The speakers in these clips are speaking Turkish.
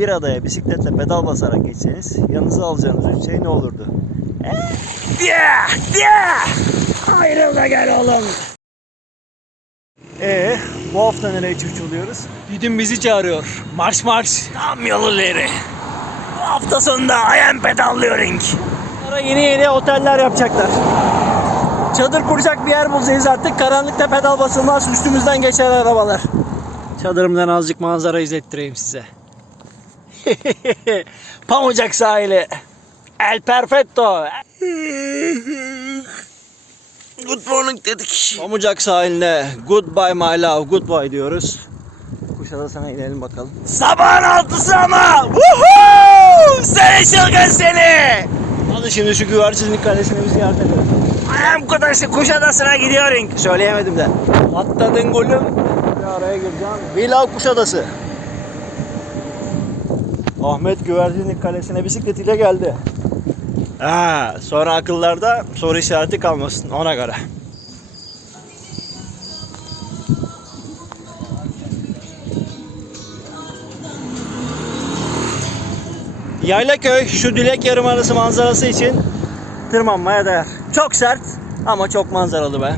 bir adaya bisikletle pedal basarak geçseniz yanınıza alacağınız üç şey ne olurdu? Yeah, yeah. Ayrıl da gel oğlum. Ee, bu hafta nereye çuçuluyoruz? Didim bizi çağırıyor. Marş marş. Tam yol ileri. Bu hafta sonunda I am pedallıyorum. Sonra yeni yeni oteller yapacaklar. Çadır kuracak bir yer bulacağız artık. Karanlıkta pedal basılmaz. Üstümüzden geçer arabalar. Çadırımdan azıcık manzara izlettireyim size. Pamucak sahili. El Perfetto. Good morning dedik. Pamucak sahiline goodbye my love, goodbye diyoruz. Kuşadası'na inelim bakalım. Sabahın altısı ama. Woohoo! Seni çılgın seni. Hadi şimdi şu güvercinlik kalesini bir ziyaret edelim. I am Kutaşı Kuşadası'na gidiyorum. Söyleyemedim de. Atladın golüm. Bir araya gireceğim. Villa Kuşadası. Ahmet Güvercinlik Kalesi'ne bisikletiyle geldi. Ha, sonra akıllarda soru işareti kalmasın ona göre. Yaylaköy şu Dilek Yarımadası manzarası için tırmanmaya değer. Çok sert ama çok manzaralı be.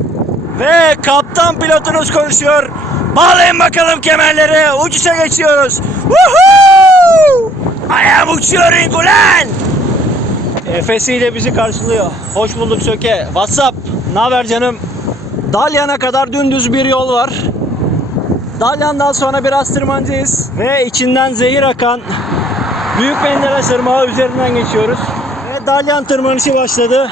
Ve kaptan pilotunuz konuşuyor. Bağlayın bakalım kemerleri. Uçuşa geçiyoruz. Woohoo! Uçuyorum ulan. Efesiyle bizi karşılıyor. Hoş bulduk Söke. WhatsApp. Ne haber canım? Dalyan'a kadar dümdüz bir yol var. Dalyan'dan sonra biraz tırmanacağız. Ve içinden zehir akan Büyük Menderes Irmağı üzerinden geçiyoruz. Ve Dalyan tırmanışı başladı.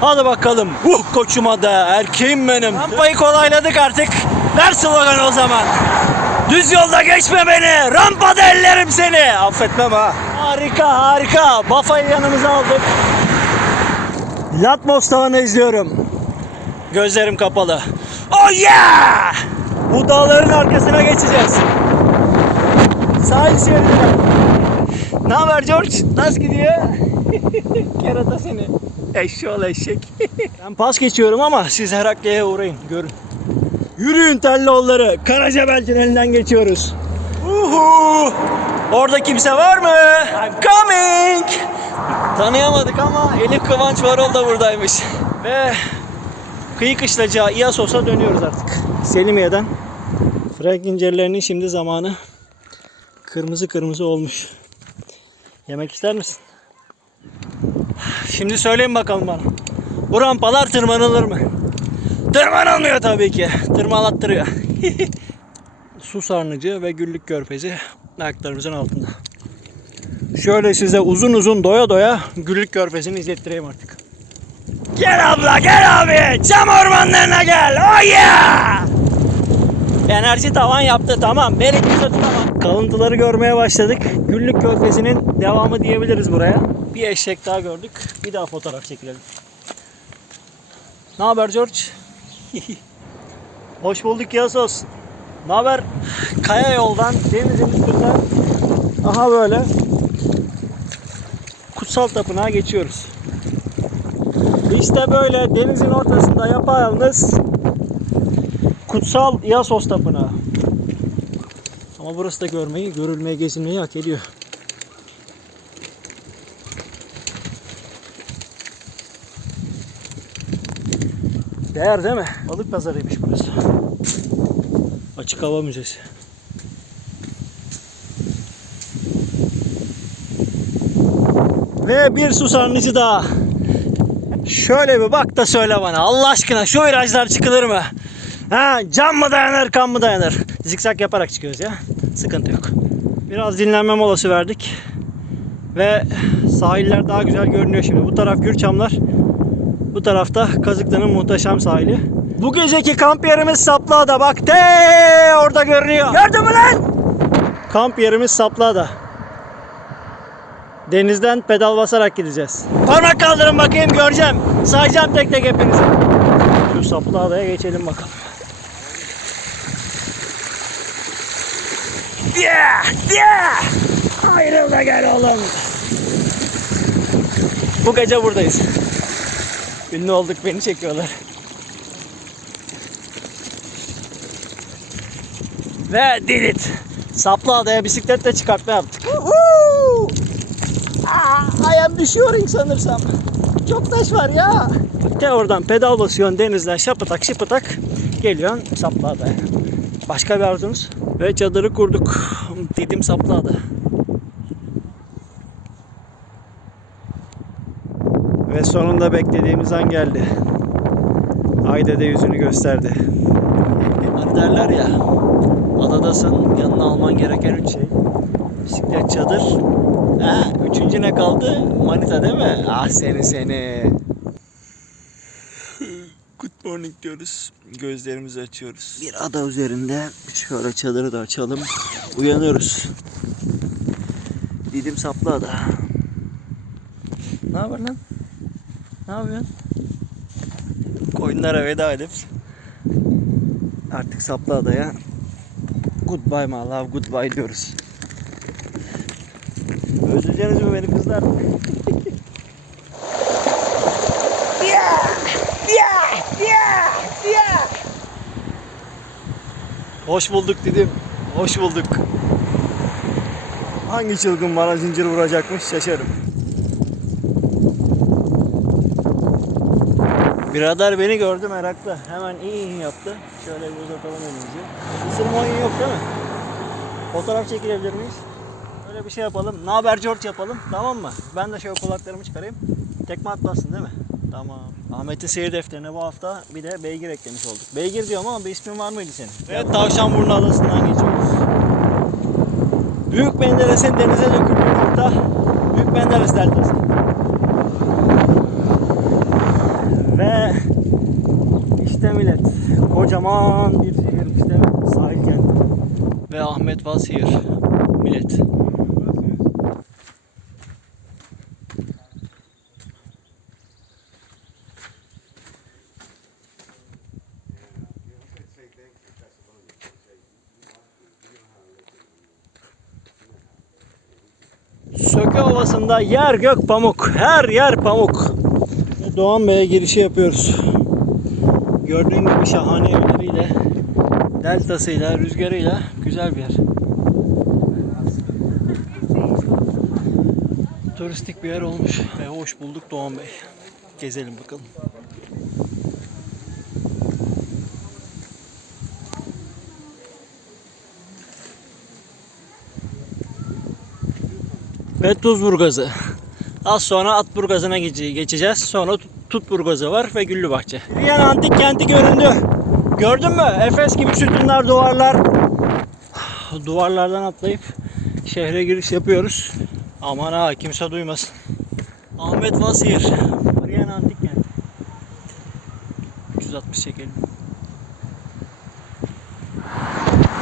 Hadi bakalım. Uh koçuma da erkeğim benim. Rampayı kolayladık artık. Ver sloganı o zaman. Düz yolda geçme beni. Rampada ellerim seni. Affetmem ha. Harika harika. Bafa'yı yanımıza aldık. Latmos Dağı'nı izliyorum. Gözlerim kapalı. Oh yeah. Bu dağların arkasına geçeceğiz. Sahil şeridine. Ne haber George? Nasıl gidiyor? Kerata seni. Eşşoğlu eşek. ben pas geçiyorum ama siz Herakle'ye uğrayın. Görün. Yürüyün Telloğulları. Karacabel Tüneli'nden geçiyoruz. Uhu. Orada kimse var mı? I'm coming. Tanıyamadık ama Elif Kıvanç Varol da buradaymış. Ve kıyı kışlacağı İasos'a dönüyoruz artık. Selimiye'den. Frank incirlerinin şimdi zamanı kırmızı kırmızı olmuş. Yemek ister misin? Şimdi söyleyin bakalım bana. Bu rampalar tırmanılır mı? Tırmanılmıyor tabii ki. Tırmalattırıyor. Su sarnıcı ve güllük körfezi ayaklarımızın altında. Şöyle size uzun uzun doya doya güllük körfezini izlettireyim artık. Gel abla gel abi. Çam ormanlarına gel. Oh yeah. Enerji tavan yaptı tamam. Berek tamam. Kalıntıları görmeye başladık. Güllük Körfezi'nin devamı diyebiliriz buraya. Bir eşek daha gördük. Bir daha fotoğraf çekilelim. Ne haber George? Hoş bulduk Yasos. Ne haber? Kaya yoldan, denizin üstünden aha böyle kutsal tapınağa geçiyoruz. İşte böyle denizin ortasında yapayalnız Kutsal Iasos Tapınağı. Ama burası da görmeyi, görülmeyi, gezilmeyi hak ediyor. Değer değil mi? Balık pazarıymış burası. Açık hava müzesi. Ve bir su sarnıcı daha. Şöyle bir bak da söyle bana Allah aşkına şu virajlar çıkılır mı? Ha, can mı dayanır, kan mı dayanır? Zikzak yaparak çıkıyoruz ya. Sıkıntı yok. Biraz dinlenme molası verdik. Ve sahiller daha güzel görünüyor şimdi. Bu taraf Gürçamlar. Bu tarafta Kazıklı'nın muhteşem sahili. Bu geceki kamp yerimiz Saplıada. Bak te orada görünüyor. Gördün mü lan? Kamp yerimiz Saplıada. Denizden pedal basarak gideceğiz. Parmak kaldırın bakayım göreceğim. Sayacağım tek tek hepinizi. Şu Saplıada'ya geçelim bakalım. Yeah. Yeah. Ayrıl da gel oğlum. Bu gece buradayız. Ünlü olduk beni çekiyorlar. Ve did it. Saplı adaya bisikletle çıkartma yaptık. Aa, ayağım düşüyor sanırsam. Çok taş var ya. De oradan pedal basıyorsun denizden şapıtak şıpıtak geliyorsun saplı adaya. Başka bir arzunuz? Ve çadırı kurduk. Didim saplı ada. Ve sonunda beklediğimiz an geldi. Ayda de yüzünü gösterdi. Hani derler ya, adadasın yanına alman gereken üç şey. Bisiklet, çadır. Ha, üçüncü ne kaldı? Manita değil mi? Ah seni seni. Good morning diyoruz. Gözlerimizi açıyoruz. Bir ada üzerinde şöyle çadırı da açalım. Uyanıyoruz. Didim saplı ada. Ne haber lan? Ne yapıyorsun? Koyunlara veda edip artık saplı adaya goodbye my love goodbye diyoruz. Özleyeceğiniz mi beni kızlar? Hoş bulduk dedim. Hoş bulduk. Hangi çılgın bana zincir vuracakmış şaşarım. Birader beni gördü meraklı. Hemen iyi yaptı. Şöyle bir uzatalım elimizi. Isırma oyun yok değil mi? Fotoğraf çekilebilir miyiz? Öyle bir şey yapalım. Ne haber George yapalım. Tamam mı? Ben de şöyle kulaklarımı çıkarayım. Tekme atmazsın değil mi? Tamam. Ahmet'in seyir defterine bu hafta bir de beygir eklemiş olduk. Beygir diyorum ama bir ismin var mıydı senin? Ve Tavşanburnu Adası'ndan geçiyoruz. Büyük Menderes'in denize döküldüğü nokta Büyük Menderes Deltası. Ve işte millet kocaman bir şehir işte sahil kenti. Ve Ahmet here. Millet. Söke Ovası'nda yer gök pamuk. Her yer pamuk. Doğan Bey'e girişi yapıyoruz. Gördüğün gibi şahane evleriyle, deltasıyla, rüzgarıyla güzel bir yer. Turistik bir yer olmuş ve hoş bulduk Doğan Bey. Gezelim bakalım. Ve Tuzburgazı. Az sonra Atburgazı'na geçeceğiz. Sonra Tut- Tutburgazı var ve Güllübahçe. Riyan antik kenti göründü. Gördün mü? Efes gibi sütunlar, duvarlar. Duvarlardan atlayıp şehre giriş yapıyoruz. Aman ha kimse duymasın. Ahmet Vasir. Riyan antik kenti. 360 çekelim.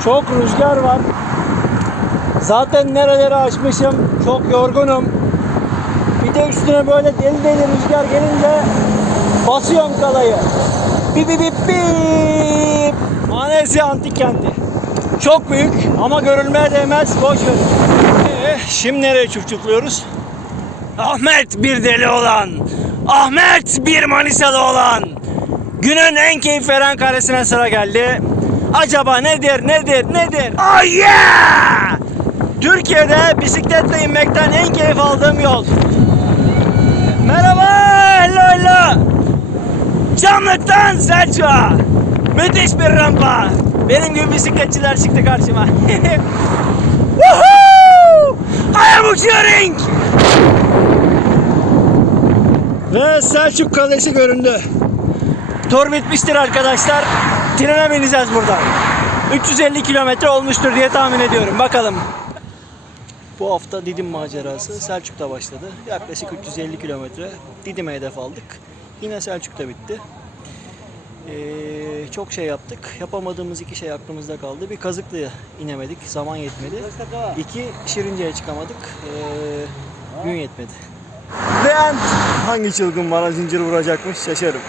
Çok rüzgar var. Zaten nereleri açmışım. Çok yorgunum. De üstüne böyle deli deli rüzgar gelince basıyorum kalayı. Bip bip bip bip. Manesi antik kenti. Çok büyük ama görülmeye değmez. Boş ver. Ee, şimdi nereye çufçufluyoruz? Ahmet bir deli olan. Ahmet bir Manisalı olan. Günün en keyif veren karesine sıra geldi. Acaba nedir, nedir, nedir? Oh yeah! Türkiye'de bisikletle inmekten en keyif aldığım yol. Merhaba, hello hello. Çamlıktan Selçuk'a. Müthiş bir rampa. Benim gibi bisikletçiler çıktı karşıma. Woohoo! I am cheering. Ve Selçuk Kalesi göründü. Tur bitmiştir arkadaşlar. Trene bineceğiz buradan. 350 kilometre olmuştur diye tahmin ediyorum. Bakalım. Bu hafta Didim macerası Selçuk'ta başladı. Yaklaşık 350 kilometre Didim'e hedef aldık. Yine Selçuk'ta bitti. Ee, çok şey yaptık. Yapamadığımız iki şey aklımızda kaldı. Bir Kazıklı'ya inemedik. Zaman yetmedi. İki Şirince'ye çıkamadık. Ee, gün yetmedi. Ve hangi çılgın bana zincir vuracakmış şaşarım.